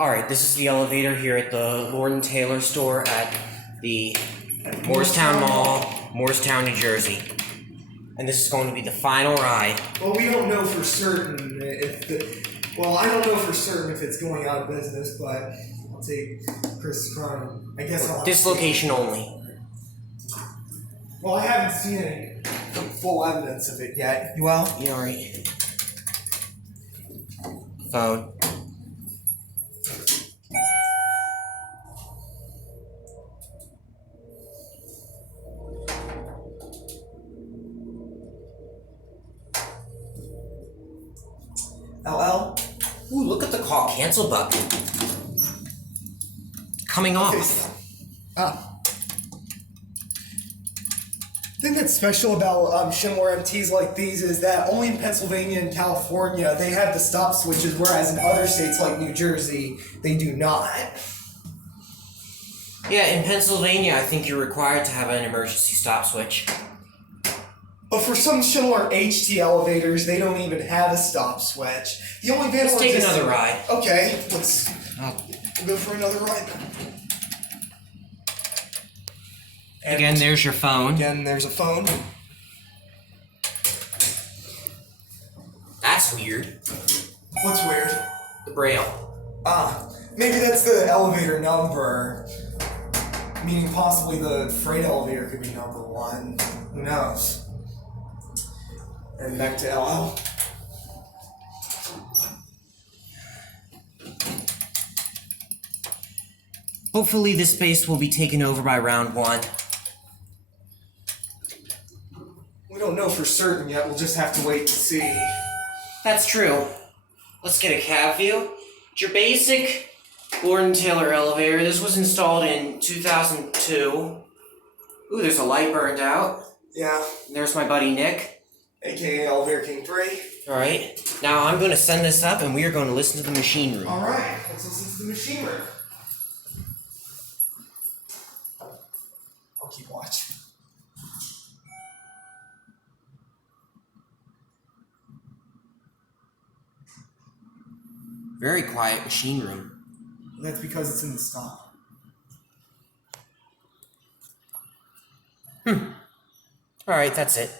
Alright, this is the elevator here at the Lord & Taylor store at the Moorestown Mall, Moorestown, New Jersey. And this is going to be the final ride. Well, we don't know for certain I don't know for certain if it's going out of business, but I'll take Chris Cronin. I guess I'll This location only. Well, I haven't seen any full evidence of it yet. You will? Yeah, alright. Phone. LL? Ooh, look at the call cancel button. Coming off. The thing that's special about Schindler MTs like these is that only in Pennsylvania and California they have the stop switches, whereas in other states like New Jersey, they do not. Yeah, in Pennsylvania, I think you're required to have an emergency stop switch. But for some Schindler HT elevators, they don't even have a stop switch. The only Let's take another ride. Okay, let's go for another ride then. Again, there's your phone. Again, there's a phone. That's weird. What's weird? The braille. Maybe that's the elevator number. Meaning possibly the freight elevator could be number 1. Who knows? And back to LL. Hopefully this space will be taken over by round 1. We don't know for certain yet, we'll just have to wait to see. That's true. Let's get a cab view. It's your basic Lord & Taylor elevator. This was installed in 2002. Ooh, there's a light burned out. Yeah. And there's my buddy Nick. AKA Elevator King 3. Alright. Now I'm going to send this up and we are going to listen to the machine room. Alright, let's listen to the machine room. I'll keep watch. Very quiet machine room. That's because it's in the stop. Alright, that's it.